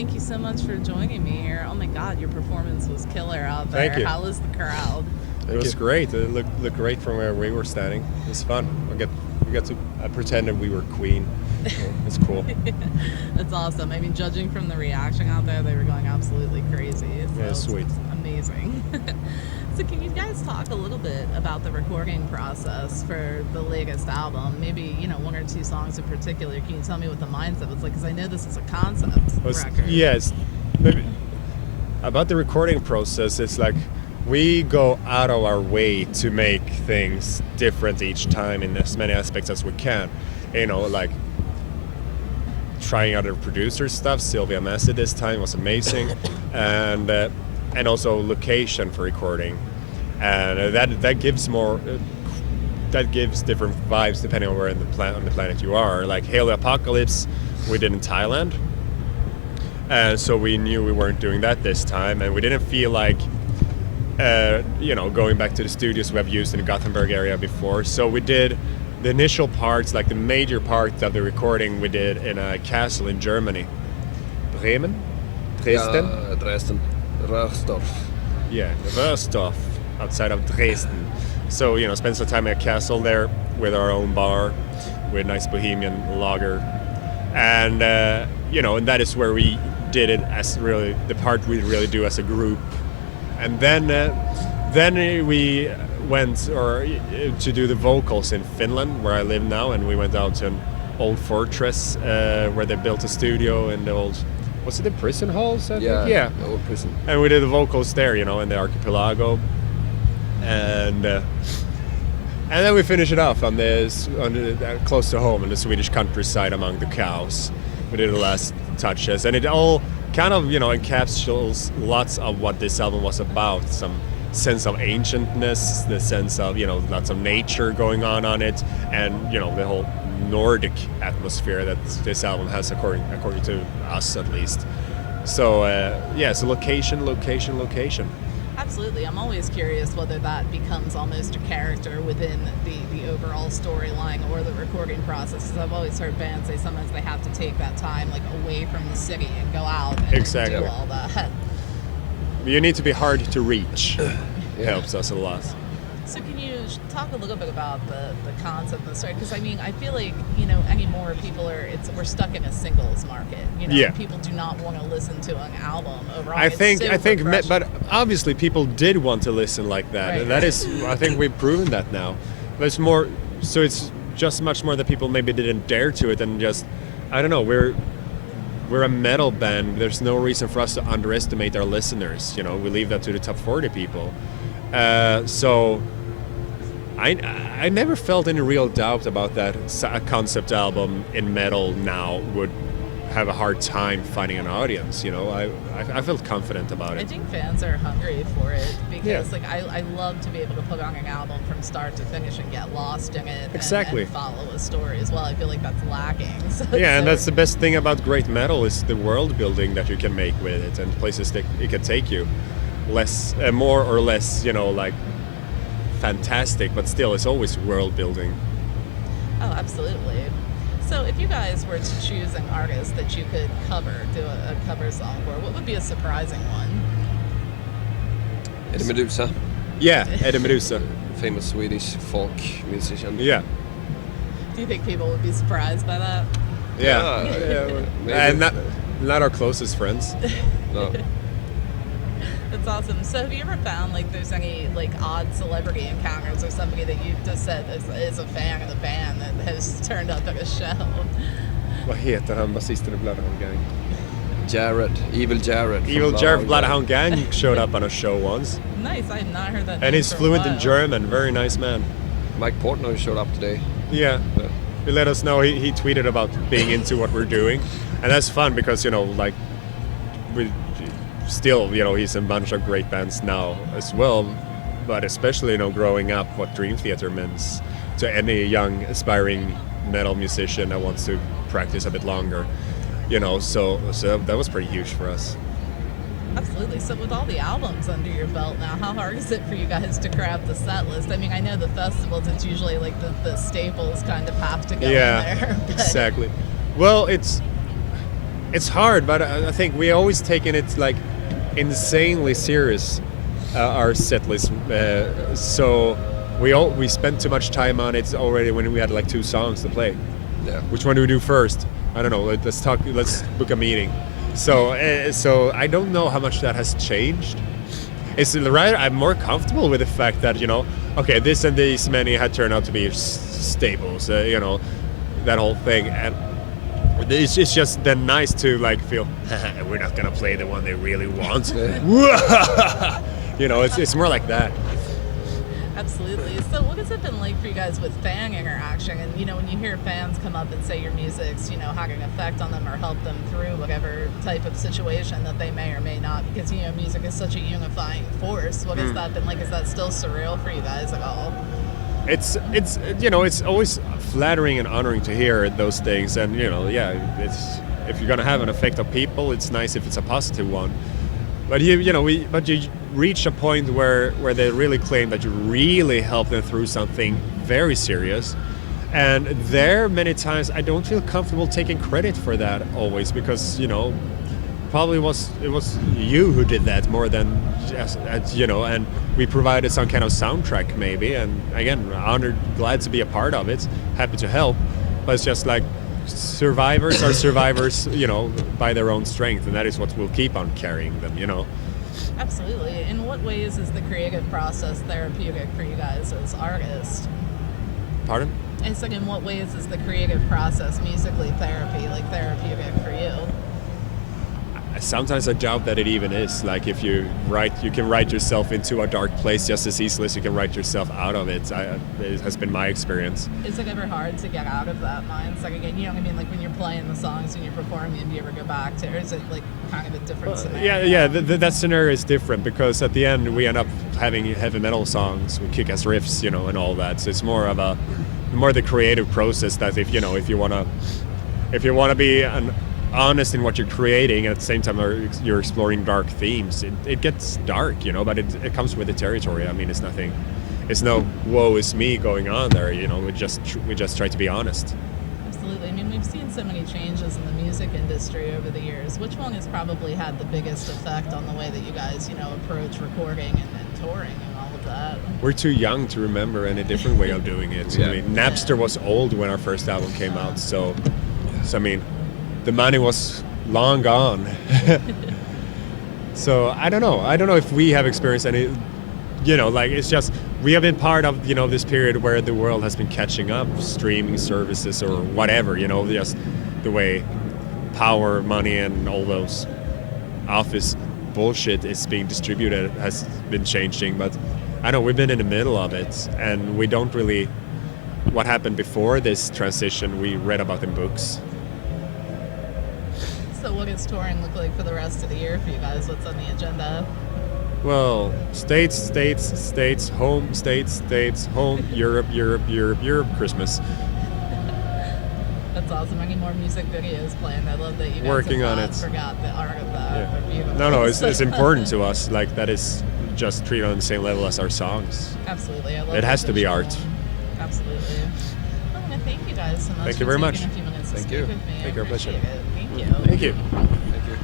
thank you so much for joining me here. Oh my God, your performance was killer out there. Thank you. How was the crowd? It was great. It looked great from where we were standing. It was fun. We got to pretend we were Queen. It's cool. That's awesome. I mean, judging from the reaction out there, they were going absolutely crazy. So Yeah, sweet. It's amazing. So can you guys talk a little bit about the recording process for the latest album? Maybe, one or two songs in particular. Can you tell me what the mindset was like? Because I know this is a concept record. Yes. Maybe about the recording process, it's like we go out of our way to make things different each time in as many aspects as we can. Like trying other producer stuff. Sylvia Massey this time was amazing, and also location for recording, and that gives different vibes depending on where on the planet you are. Like Hail the Apocalypse, we did in Thailand, and so we knew we weren't doing that this time, and we didn't feel like going back to the studios we have used in the Gothenburg area before. So we did the initial parts, like the major part of the recording, we did in a castle in Germany. Bremen? Dresden? Yeah, Dresden. Röhrsdorf. Yeah, Röhrsdorf, outside of Dresden. So, spend some time at a castle there with our own bar, with nice bohemian lager. And, and that is where we did it as really, the part we really do as a group. And then we went to do the vocals in Finland, where I live now, and we went out to an old fortress where they built a studio in the old, was it the prison halls? I think? Yeah, the old prison. And we did the vocals there, in the archipelago, and then we finished it off on close to home in the Swedish countryside among the cows. We did the last touches, and it all kind of encapsulates lots of what this album was about. Some sense of ancientness, the sense of lots of nature going on it, and the whole Nordic atmosphere that this album has, according to us at least. So so location. Absolutely. I'm always curious whether that becomes almost a character within the overall storyline or the recording process. Because I've always heard bands say sometimes they have to take that time away from the city and go out and do all that. You need to be hard to reach. It helps us a lot. So can you talk a little bit about the concept of the story? Because I feel like anymore we're stuck in a singles market. People do not want to listen to an album overall. I think, but obviously people did want to listen like that. Right. And that is, I think we've proven that now. There's more, so it's just much more that people maybe didn't dare to it, and just, I don't know, we're a metal band. There's no reason for us to underestimate our listeners. We leave that to the top 40 people. So I never felt any real doubt about that a concept album in metal now would have a hard time finding an audience. I felt confident about it. I think fans are hungry for it because I love to be able to put on an album from start to finish and get lost in it. Exactly. And follow a story as well. I feel like that's lacking. And that's the best thing about great metal is the world building that you can make with it, and places that it can take you. More or less, fantastic, but still it's always world building. Oh, absolutely. So if you guys were to choose an artist that you could do a cover song for, what would be a surprising one? Eddie Meduza. Yeah, Eddie Meduza. Famous Swedish folk musician. Yeah. Do you think people would be surprised by that? Yeah. And not our closest friends. No. That's awesome. So have you ever found there's any odd celebrity encounters or somebody that you've just said is a fan of the band that has turned up at a show? Vad heter han, basisten i Bloodhound Gang? Evil Jared. Evil Jared Bloodhound Gang showed up on a show once. Nice, I have not heard that. And he's fluent in German, very nice man. Mike Portnoy showed up today. Yeah. He let us know, he tweeted about being into what we're doing. And that's fun because, we still, he's in a bunch of great bands now as well, but especially, growing up, what Dream Theater means to any young, aspiring metal musician that wants to practice a bit longer, so that was pretty huge for us. Absolutely. So with all the albums under your belt now, how hard is it for you guys to craft the set list? I mean, I know the festivals, it's usually the staples kind of have to go in there. Exactly. Well, It's hard, but I think we always taken it like insanely serious, our set list. So we spent too much time on it already when we had like 2 songs to play. Yeah. Which one do we do first? I don't know. Let's talk. Let's book a meeting. So I don't know how much that has changed. It's right. I'm more comfortable with the fact that okay, this and these many had turned out to be staples. That whole thing, and it's just then nice to like feel we're not gonna play the one they really want. It's more like that. Absolutely. So what has it been like for you guys with fan interaction? And, when you hear fans come up and say your music's, having an effect on them or help them through whatever type of situation that they may or may not, because, music is such a unifying force. What has that been like? Is that still surreal for you guys at all? It's always flattering and honoring to hear those things. And, it's if you're going to have an effect on people, it's nice if it's a positive one. But you reach a point where they really claim that you really help them through something very serious, and there many times I don't feel comfortable taking credit for that always, because probably it was you who did that more than just and we provided some kind of soundtrack maybe, and again, honored, glad to be a part of it, happy to help, but it's just like survivors are survivors by their own strength, and that is what will keep on carrying them. Absolutely. In what ways is the creative process therapeutic for you guys as artists? Pardon? I said, in what ways is the creative process musically therapeutic for you? Sometimes I doubt that it even is. Like if you can write yourself into a dark place just as easily as you can write yourself out of it. It has been my experience. Is it ever hard to get out of that mindset again? You know what I mean? Like when you're playing the songs and you're performing, do you ever go back to, or is it like kind of a different scenario? Yeah. That scenario is different because at the end we end up having heavy metal songs with kick-ass riffs, and all that. So it's more the creative process that if you want to be honest in what you're creating, and at the same time you're exploring dark themes, it gets dark, but it comes with the territory. I mean, it's no woe is me going on there, we just try to be honest. Absolutely. I mean, we've seen so many changes in the music industry over the years. Which one has probably had the biggest effect on the way that you guys approach recording and touring and all of that? We're too young to remember any different way of doing it. Yeah. I mean, Napster was old when our first album came out, so I mean, the money was long gone. So I don't know if we have experienced any, it's just, we have been part of, this period where the world has been catching up, streaming services or whatever, just the way power, money, and all those office bullshit is being distributed has been changing. But I know we've been in the middle of it, and we don't really, what happened before this transition, we read about in books. So what does touring look like for the rest of the year for you guys? What's on the agenda? Well, states, home, states, home, Europe, Christmas. That's awesome. Any more music videos planned? I love that you guys Working on it. Forgot the art of that. Yeah. Beautiful. No, it's important to us. Like that is just treated on the same level as our songs. Absolutely. I love It has the to be visual. art. Absolutely. Well, I want to thank you guys so much Thank you for very taking much. a few minutes to Thank speak you. with me. Thank you, I our pleasure. appreciate it. Thank you. Thank you. Thank you.